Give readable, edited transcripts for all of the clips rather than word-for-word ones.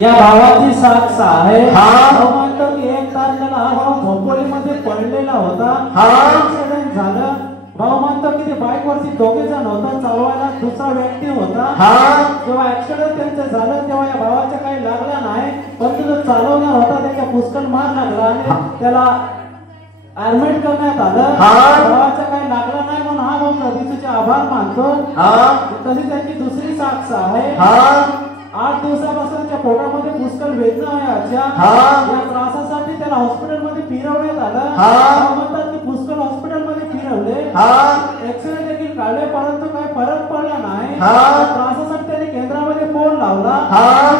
या भावाची साक्ष आहे. तो म्हणतो की एक तारखेला हा भाऊ भोपोलीमध्ये पडलेला होता. ऍक्सिडेंट झालं. भाऊ म्हणतो की ते बाईक वरती दोघे जण होता, चालवायला दुसरा व्यक्ती होता. जेव्हा ऍक्सिडेंट त्यांचं झालं तेव्हा या भावाच्या काही लागला नाही, पण जो चालवणार होता त्याच्या पुष्कळ मार लागला आणि त्याला ऍडमिट करण्यात आलं. भावाचा काही लागला नाही म्हणून हा भाऊ प्रभूचे आभार मानतो. तशी त्याची दुसरी साक्ष आहे. 8 दिवसापासून त्या पोटामध्ये पुष्कळ वेदना व्हायच्या. या त्रासासाठी त्याला हॉस्पिटलमध्ये फिरवण्यात आलं. म्हणतात की पुष्कळ हॉस्पिटलमध्ये फिरवले, एक्सरे देखील काढले, परंतु काही फरक पडला नाही. त्रासासाठी त्याने केंद्रामध्ये फोन लावला.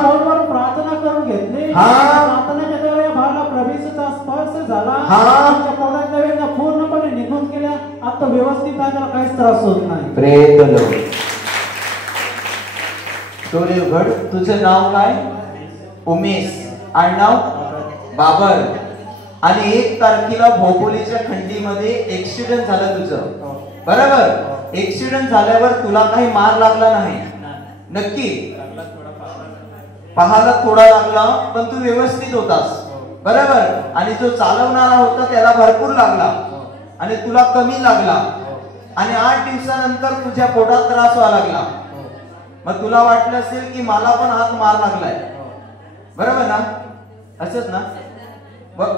फोनवर प्रार्थना करून घेतली. प्रार्थनेच्या वेळी या भावाला प्रभूचा स्पर्श झाला. त्या पोटातल्या वेदना पूर्णपणे निघून गेल्या. आता व्यवस्थित आहे, त्याला काहीच त्रास होत नाही. Praise the Lord. स्टोरी उघड. तुझं नाव काय? उमेश. आडनाव बाबर. आणि 1 तारखेला भोपोलीच्या खंडीमध्ये ऍक्सिडेंट झालं तुझं, बरोबर? ऍक्सिडेंट झाल्यावर तुला काही मार लागला नाही? नक्की पाहायला थोडा लागला, पण तू व्यवस्थित होतास, बरोबर? आणि जो चालवणारा होता त्याला भरपूर लागला आणि तुला कमी लागला. आणि 8 दिवसानंतर तुझ्या पोटात त्रास व्हायला लागला. मग तुला वाटलं असेल की मला पण हात मार लागलाय, बरोबर ना? असंच ना? बघ,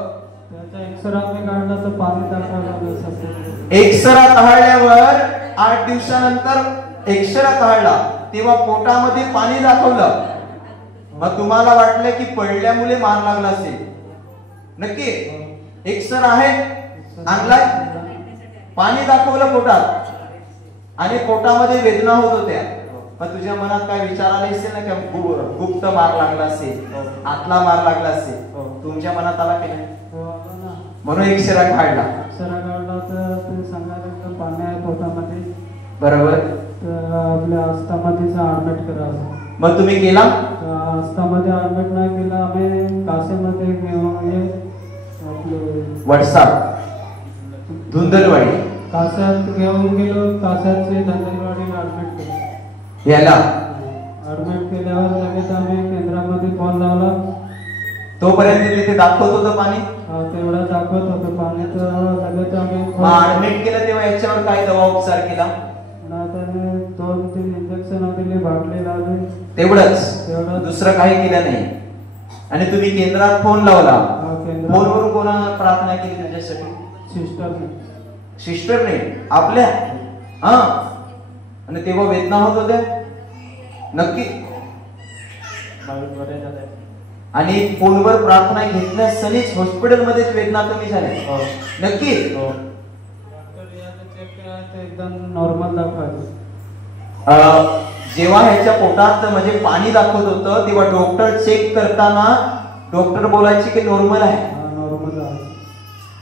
एक्सरा काढला तर पाणी टाकायला. एक्सरा काढल्यावर 8 दिवसानंतर एक्सरा काढला तेव्हा पोटामध्ये पाणी दाखवलं. मग तुम्हाला वाटलं की पडल्यामुळे मार लागला असेल. नक्की एक्सरा आहे, आणलाय, पाणी दाखवलं पोटात आणि पोटामध्ये वेदना होत होत्या. पण तुझ्या मनात काय विचार आले असेल ना की गुप्त मार लागला असेल, आतला मार लागला असेल, तुमच्या मनात आला की नाही? म्हणून एक्सरा काढला. एक्सरा काढला तर ते सांगायला पाणी आहे पोटामध्ये, बरोबर? आपल्या आस्थामध्ये ऍडमिट करायचं. मग तुम्ही गेला? आस्थामध्ये ऍडमिट नाही केला, आम्ही कासेमध्ये घेऊन वडसा धुंदलवाडी कास्यात घेऊन गेलो. कास्याचे धुंदलवाडीला ऍडमिट केलं. याला ऍडमिट केल्यावर लगेच आम्ही केंद्रामध्ये फोन लावला. तोपर्यंत तिथे दाखवत होतं पाणी, तेवढं दाखवत होतं पाणी. तर लगेच आम्ही ऍडमिट केलं तेव्हा याच्यावर काय दवा उपचार केला? त्याने 2-3 इंजेक्शन दिले, बाटली लावली, तेवढंच, दुसरं काही केलं नाही. आणि तुम्ही केंद्रात फोन लावला. फोनवरून कोणाला प्रार्थना केली तुझ्यासाठी? सिस्टरने आपल्या. आणि तेव्हा वेदना होत होत्या? नक्की? आणि फोनवर प्रार्थना घेतल्यास सनीच हॉस्पिटलमध्येच वेदना कमी झाल्या? नक्की? एकदम नॉर्मल दाखवायचं. जेव्हा ह्याच्या पोटात म्हणजे पाणी दाखवत होतं तेव्हा डॉक्टर चेक करताना डॉक्टर बोलायचे की नॉर्मल आहे.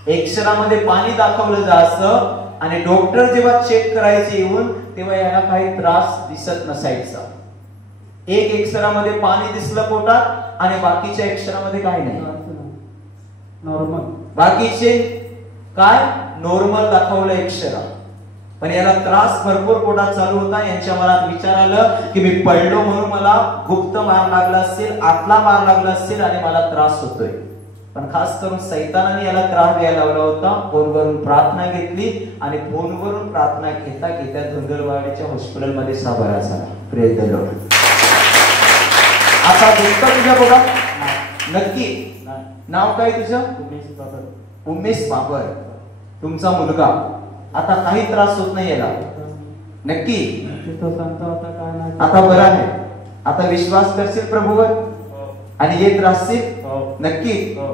एक्सरा मध्ये पाणी दाखवलं जायचं आणि डॉक्टर जेव्हा चेक करायचे येऊन तेव्हा याला काही त्रास दिसत नसायचा. एक एक्सरा मध्ये पाणी दिसलं पोटात आणि बाकीच्या एक्सरा मध्ये काही नाही, नॉर्मल. बाकीचे काय नॉर्मल दाखवलं एक्सरा. पण याला त्रास भरपूर पोटात चालू होता. यांच्या मनात विचार आलं की मी पडलो म्हणून मला गुप्त मार लागला असेल, आतला मार लागला असेल आणि मला त्रास होतोय. पण खास करून सैतानाने याला त्रास द्यायला लावला होता. फोनवरून प्रार्थना घेतली आणि फोनवरून प्रार्थना घेता घेता धुंदलवाडीच्या हॉस्पिटलमध्ये साबरा झाला. Praise the Lord. आता दुखतं तुझ्या पोटात? नक्की? नाव काय तुझं? उमेश बाबर. तुमचा मुलगा. आता काही त्रास होत नाही याला? नक्की? आता बरं आहे. आता विश्वास करशील प्रभूवर आणि येत राहशील? नक्की?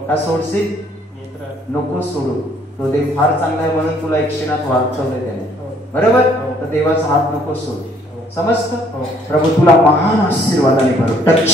का सोडशील? नको सोडू. तो देव फार चांगला आहे म्हणून तुला क्षणात वाचवलंय त्याने, बरोबर? तर देवाचा हात नको सोड. समजतं? प्रभू तुला महान आशीर्वादाने भरो. टच.